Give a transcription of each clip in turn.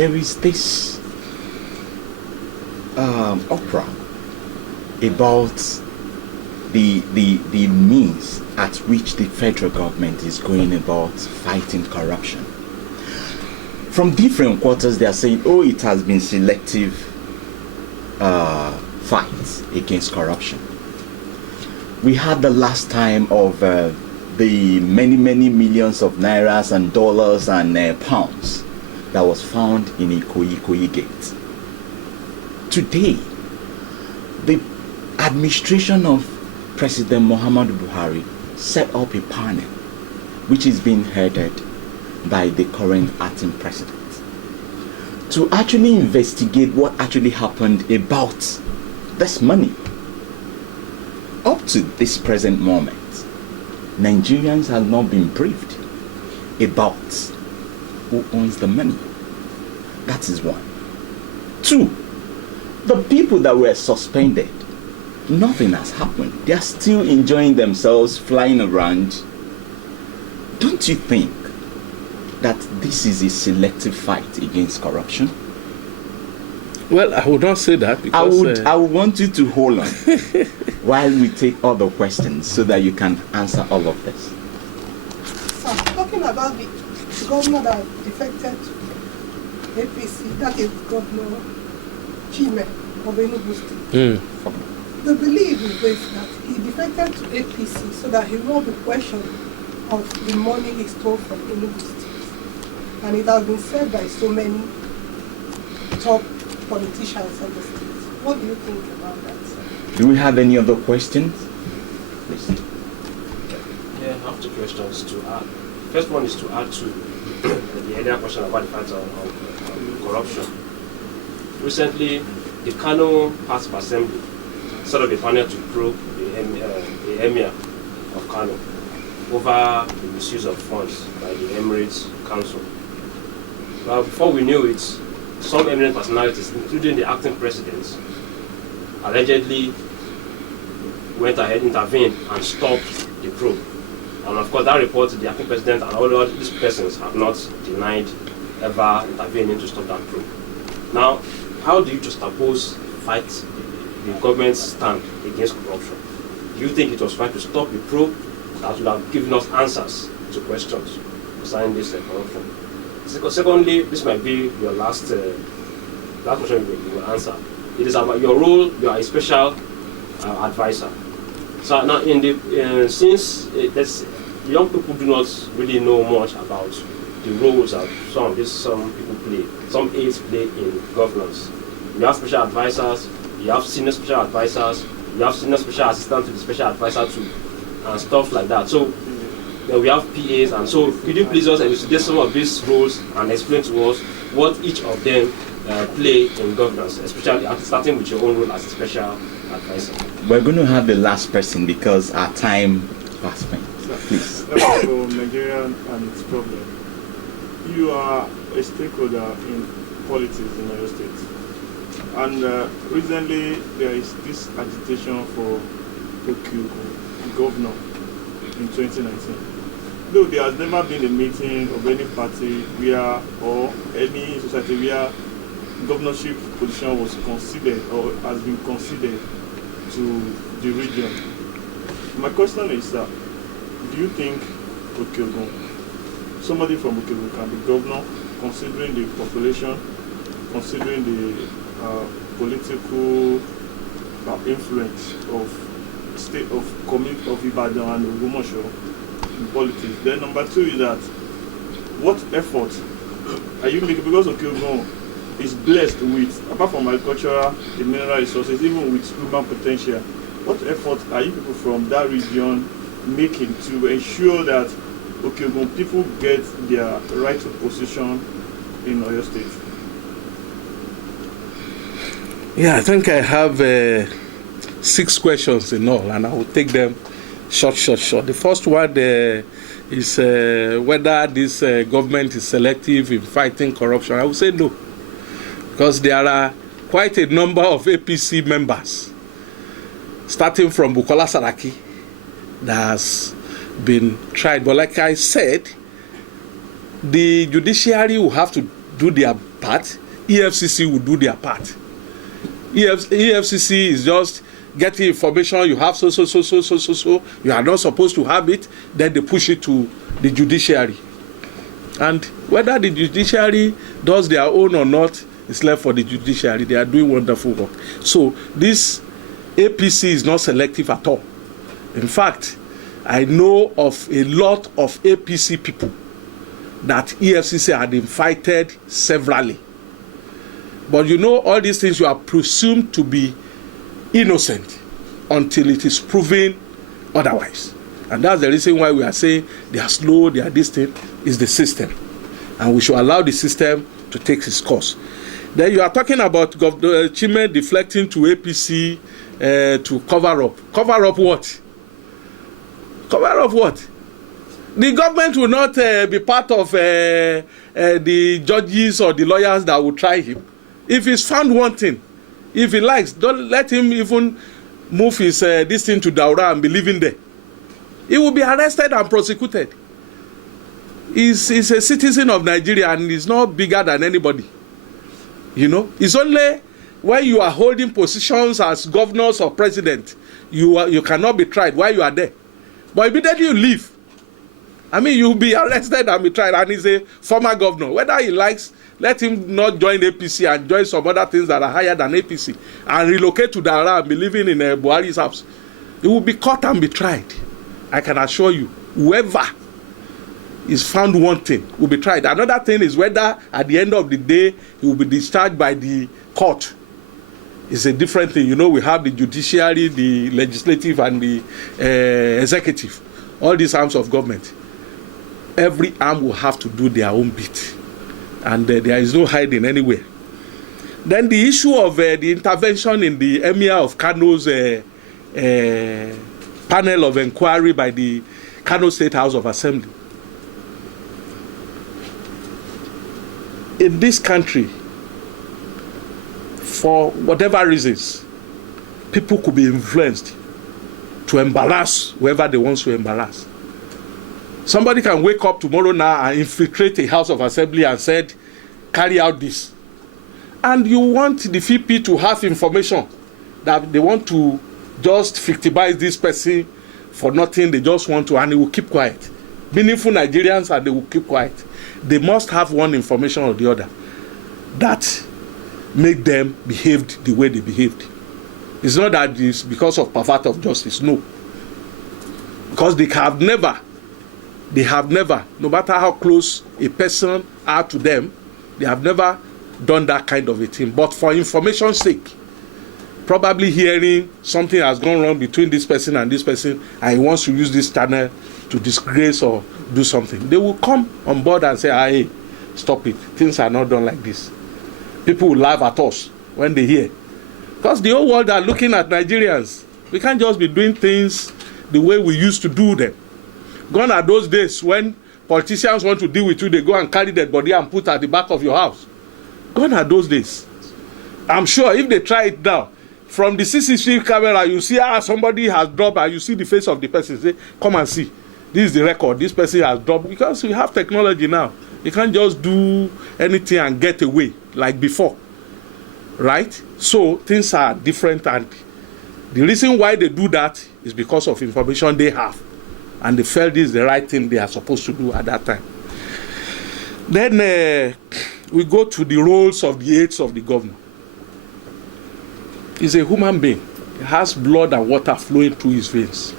there is this opera about the means at which the federal government is going about fighting corruption. From different quarters, they are saying, oh, it has been selective fights against corruption. We had the last time of the many millions of nairas and dollars and pounds that was found in Ikoyi Gate. Today, the administration of President Muhammadu Buhari set up a panel which is being headed by the current acting president to actually investigate what actually happened about this money. Up to this present moment, Nigerians have not been briefed about who owns the money. That is one. Two, the people that were suspended, nothing has happened. They are still enjoying themselves, flying around. Don't you think that this is a selective fight against corruption? Well, I would not say that because I would want you to hold on while we take other questions so that you can answer all of this. So, talking about the governor that defected to APC, that is Governor Chime of Enugu State. The belief is this, that he defected to APC so that he will be questioned of the money he stole from Enugu State. And it has been said by so many top politicians of the state. What do you think about that, sir? Do we have any other questions? Please. Yeah, I have two questions to add. First one is to add to the earlier question about the fight on corruption. Recently, the Kano House of Assembly set up a panel to probe the Emir of Kano over the misuse of funds by the Emirates Council. But before we knew it, some eminent personalities, including the acting president, allegedly went ahead, intervened, and stopped the probe. And of course, that report, the acting president and all of these persons have not denied ever intervening to stop that probe. Now, how do you just oppose, fight the government's stand against corruption? Do you think it was right to stop the probe that would have given us answers to questions concerning this corruption? Secondly, this might be your last question you will answer. It is about your role. You are a special advisor. So now, since young people do not really know much about the roles that some people play, some aides play in governance. You have special advisors, you have senior special advisors, you have senior special assistants to the special advisor too, and stuff like that. So we have PAs, and so could you please just elucidate some of these roles and explain to us what each of them play in governance, especially starting with your own role as a special advisor. We're going to have the last person because our time has spent. Please. That's for Nigeria and its problem. You are a stakeholder in politics in your state. And recently there is this agitation for Okiogun governor in 2019. Though there has never been a meeting of any party where or any society where governorship position was considered or has been considered to the region. My question is that do you think Okiogun, somebody from Okiogun can be governor, considering the population, considering the political influence of state of community of Ibadan and Ogbomoso in politics? Then number two is that what effort are you making, because Okiogun is blessed with, apart from agricultural, the mineral resources, even with human potential, what effort are you people from that region making to ensure that Okiogun people get their rightful position in Oyo State? Yeah, I think I have 6 questions in all, and I will take them short. The first one is whether this government is selective in fighting corruption. I would say no, because there are quite a number of APC members, starting from Bukola Saraki, that has been tried. But like I said, the judiciary will have to do their part, EFCC will do their part. EFCC is just getting information, you have so, you are not supposed to have it, then they push it to the judiciary. And whether the judiciary does their own or not, it's left for the judiciary. They are doing wonderful work. So this APC is not selective at all. In fact, I know of a lot of APC people that EFCC had invited severally. But you know, all these things, you are presumed to be innocent until it is proven otherwise. And that's the reason why we are saying they are slow, they are distant, is the system. And we should allow the system to take its course. Then you are talking about Chime deflecting to APC to cover up. Cover up what? Cover up what? The government will not be part of the judges or the lawyers that will try him. If he's found wanting, if he likes, don't let him even move his this thing to Daura and be living there. He will be arrested and prosecuted. He's a citizen of Nigeria and he's not bigger than anybody. You know, it's only when you are holding positions as governors or president, you cannot be tried while you are there. But immediately you leave, I mean, you'll be arrested and be tried. And he's a former governor. Whether he likes, let him not join APC and join some other things that are higher than APC and relocate to Dara and be living in Buhari's house. He will be caught and be tried. I can assure you, whoever is found wanting will be tried. Another thing is whether at the end of the day he will be discharged by the court. It's a different thing. You know, we have the judiciary, the legislative, and the executive. All these arms of government. Every arm will have to do their own bit. And there is no hiding anywhere. Then the issue of the intervention in the Emir of Kano's panel of inquiry by the Kano State House of Assembly. In this country, for whatever reasons, people could be influenced to embarrass whoever they want to embarrass. Somebody can wake up tomorrow now and infiltrate a House of Assembly and said, carry out this. And you want the VP to have information that they want to just victimize this person for nothing, they just want to, and they will keep quiet. Meaningful Nigerians, and they will keep quiet. They must have one information or the other that make them behave the way they behaved. It's not that it's because of pervert of justice, no. Because they have never, no matter how close a person are to them, they have never done that kind of a thing. But for information's sake, probably hearing something has gone wrong between this person and this person, and he wants to use this channel to disgrace or do something, they will come on board and say, hey, stop it. Things are not done like this. People will laugh at us when they hear. Because the whole world are looking at Nigerians. We can't just be doing things the way we used to do them. Gone are those days when politicians want to deal with you, they go and carry that body and put at the back of your house. Gone are those days. I'm sure if they try it now, from the CCTV camera, you see somebody has dropped and you see the face of the person. Say, come and see. This is the record. This person has dropped. Because we have technology now. You can't just do anything and get away like before. Right? So things are different, and the reason why they do that is because of information they have. And they felt this is the right thing they are supposed to do at that time. Then we go to the roles of the aides of the governor. He's a human being. He has blood and water flowing through his veins.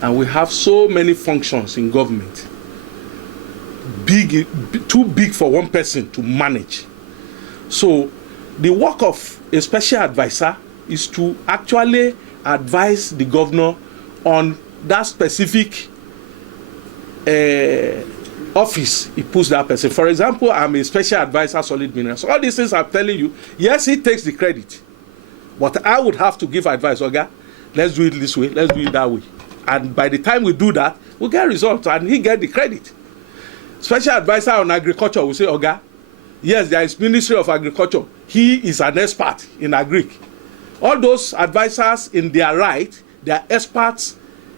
And we have so many functions in government. Too big for one person to manage. So the work of a special advisor is to actually advise the governor on that specific office he puts that person. For example, I'm a special advisor, solid minerals. So all these things I'm telling you, yes, he takes the credit. But I would have to give advice, okay? Let's do it this way, let's do it that way. And by the time we do that, we'll get results and he get the credit. Special advisor on agriculture will say, okay, yes, there is Ministry of Agriculture. He is an expert in agric. All those advisors in their right, they are experts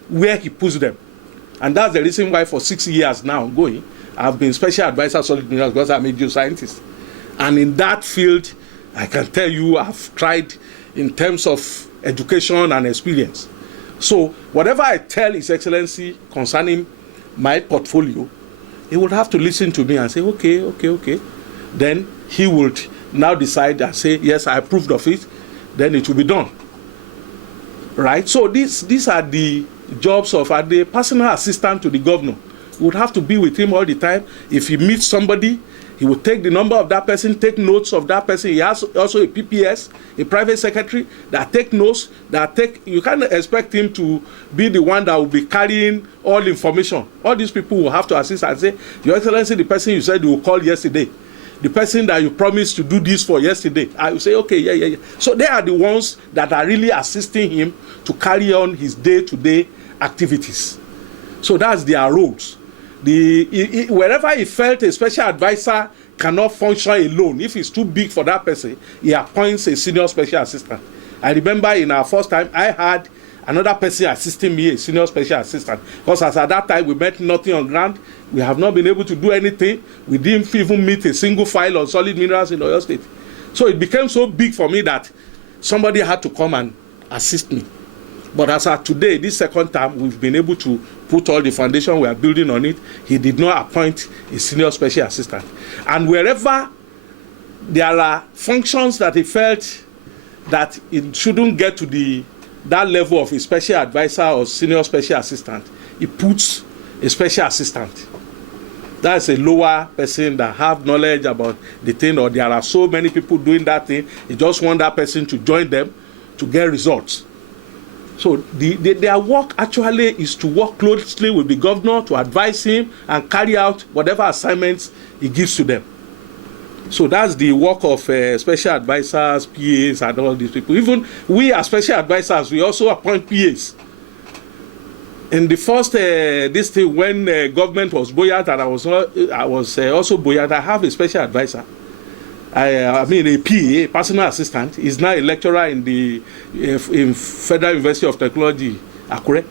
where he puts them. And that's the reason why for 6 years now going, I've been special advisor solid minerals because I'm a geoscientist. And in that field, I can tell you I've tried in terms of education and experience. So whatever I tell His Excellency concerning my portfolio, he would have to listen to me and say, okay. Then he would now decide and say, yes, I approved of it. Then it will be done. Right? So these are the jobs of the personal assistant to the governor. Would have to be with him all the time. If he meets somebody, he will take the number of that person, take notes of that person. He has also a PPS, a private secretary, that take notes, you can't expect him to be the one that will be carrying all information. All these people will have to assist and say, Your Excellency, the person you said you will call yesterday, the person that you promised to do this for yesterday, I will say, okay, yeah. So they are the ones that are really assisting him to carry on his day-to-day activities. So that's their roles. Wherever he felt a special advisor cannot function alone, if it's too big for that person, he appoints a senior special assistant. I remember in our first time, I had another person assisting me, a senior special assistant, because as at that time we met nothing on ground. We have not been able to do anything. We didn't even meet a single file on solid minerals in Oyo State. So it became so big for me that somebody had to come and assist me. But as of today, this second time, we've been able to put all the foundation we are building on it. He did not appoint a senior special assistant. And wherever there are functions that he felt that it shouldn't get to that level of a special advisor or senior special assistant, he puts a special assistant. That's a lower person that have knowledge about the thing, or there are so many people doing that thing. He just want that person to join them to get results. So their work actually is to work closely with the governor to advise him and carry out whatever assignments he gives to them. So that's the work of special advisors, PAs, and all these people. Even we as special advisors, we also appoint PAs. In the first this thing, when government was buoyant and I was also buoyant, I have a special advisor. I mean a PA, a personal assistant. He's now a lecturer in the in Federal University of Technology, Akure.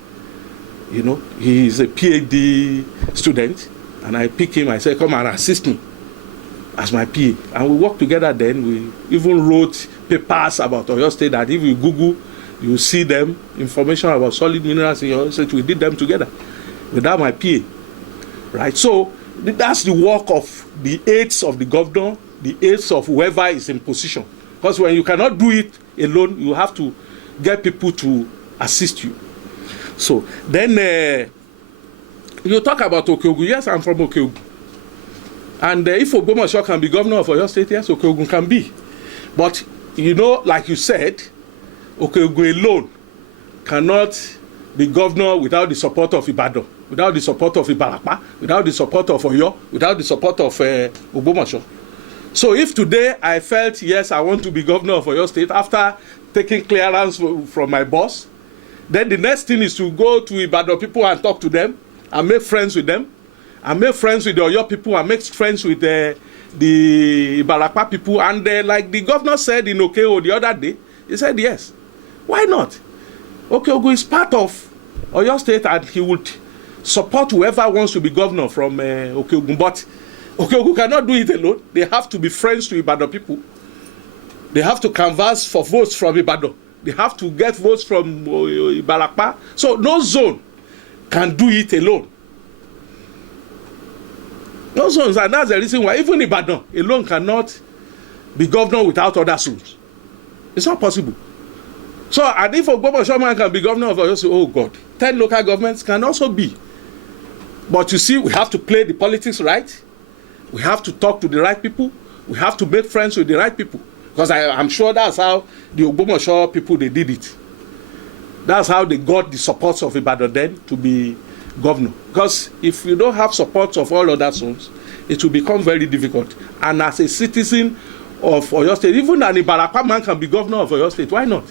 You know, he's a PhD student, and I pick him. I say, come and assist me as my PA, and we work together. Then we even wrote papers about Oyo State that if you Google, you see them, information about solid minerals in Oyo State. We did them together without my PA, right? So that's the work of the aides of the governor, the aides of whoever is in position. Because when you cannot do it alone, you have to get people to assist you. So then you talk about Okeogun. Yes, I'm from Okeogun. And if Ogbomoso can be governor of Oyo State, yes, Okeogun can be. But, you know, like you said, Okeogun alone cannot be governor without the support of Ibadan, without the support of Ibarapa, without the support of Oyo, without the support of Ogbomoso. So if today I felt, yes, I want to be governor of Oyo State after taking clearance from my boss, then the next thing is to go to Ibadan people and talk to them and make friends with them, and make friends with the Oyo people and make friends with the Ibarapa people. And like the governor said in Okeo the other day, he said, yes, why not? Okeogun is part of Oyo State and he would support whoever wants to be governor from Okeogun. But Okeogun cannot do it alone. They have to be friends to Ibadan people. They have to canvass for votes from Ibadan. They have to get votes from Ibarapa. So no zone can do it alone. No zones, and that's the reason why even Ibadan alone cannot be governor without other zones. It's not possible. So, and if Ogbomoso man can be governor of Oyo State, oh God, 10 local governments can also be. But you see, we have to play the politics right. We have to talk to the right people. We have to make friends with the right people. Because I'm sure that's how the Ogbomoso people, they did it. That's how they got the support of Ibadan then to be governor. Because if you don't have support of all other zones, it will become very difficult. And as a citizen of Oyo State, even an Ibarapa man can be governor of Oyo State. Why not?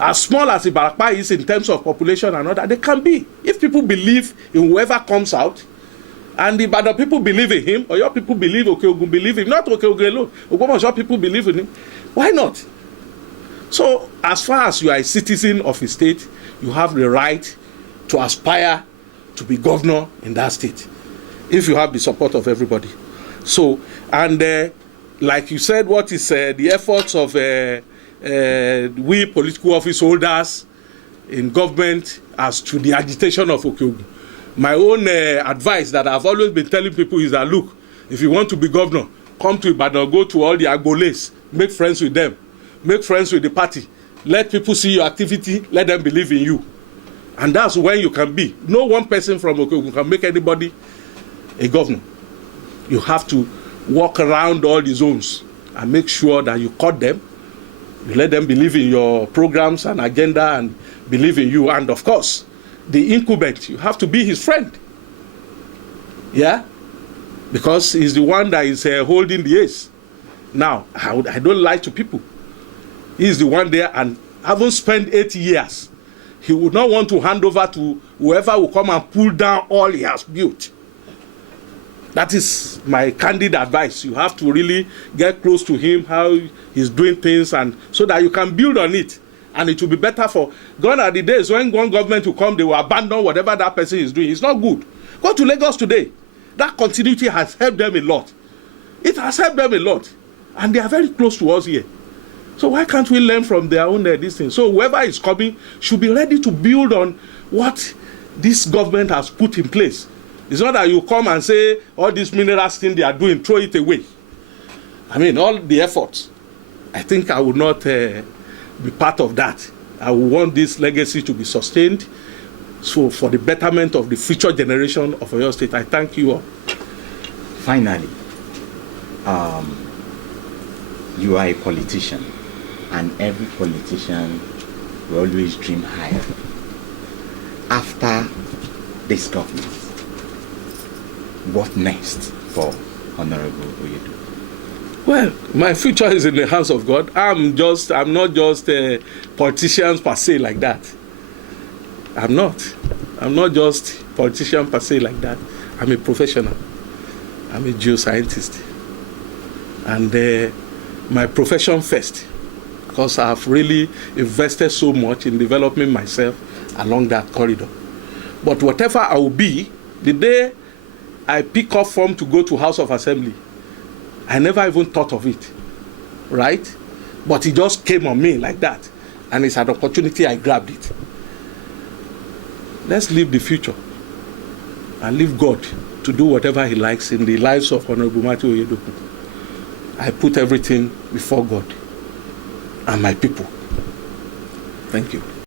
As small as Ibarapa is in terms of population and all that, they can be. If people believe in whoever comes out, and the Ibadan people believe in him, or your people believe, Okeogun believe him, not Okeogun alone, Ogbomoso people believe in him, why not? So, as far as you are a citizen of a state, you have the right to aspire to be governor in that state, if you have the support of everybody. So, and like you said, what is the efforts of we political office holders in government as to the agitation of Okeogun. My own advice that I've always been telling people is that, look, if you want to be governor, come to Ibadan, go to all the agboles, make friends with them, make friends with the party, let people see your activity, let them believe in you. And that's when you can be. No one person from Okeogun can make anybody a governor. You have to walk around all the zones and make sure that you cut them, you let them believe in your programs and agenda and believe in you. And of course, the incumbent, you have to be his friend. Yeah? Because he's the one that is holding the ace. Now, I don't lie to people. He's the one there, and having spent 8 years, he would not want to hand over to whoever will come and pull down all he has built. That is my candid advice. You have to really get close to him, how he's doing things, and so that you can build on it. And it will be better for... Gone are the days when one government will come, they will abandon whatever that person is doing. It's not good. Go to Lagos today. That continuity has helped them a lot. It has helped them a lot. And they are very close to us here. So why can't we learn from their own this thing? So whoever is coming should be ready to build on what this government has put in place. It's not that you come and say, all these minerals thing they are doing, throw it away. I mean, all the efforts. I think I would not be part of that. I want this legacy to be sustained. So for the betterment of the future generation of Oyo State, I thank you all. Finally, you are a politician, and every politician will always dream higher. After this government, what next for Honorable Oyedokun? Well, my future is in the hands of God. I'm not just a politician per se like that. I'm not just a politician per se like that. I'm a professional. I'm a geoscientist. And my profession first, because I've really invested so much in developing myself along that corridor. But whatever I will be, the day I pick up form to go to House of Assembly, I never even thought of it, right? But it just came on me like that. And it's an opportunity, I grabbed it. Let's live the future and leave God to do whatever he likes in the lives of Honorable Mathew Oyedokun. I put everything before God and my people. Thank you.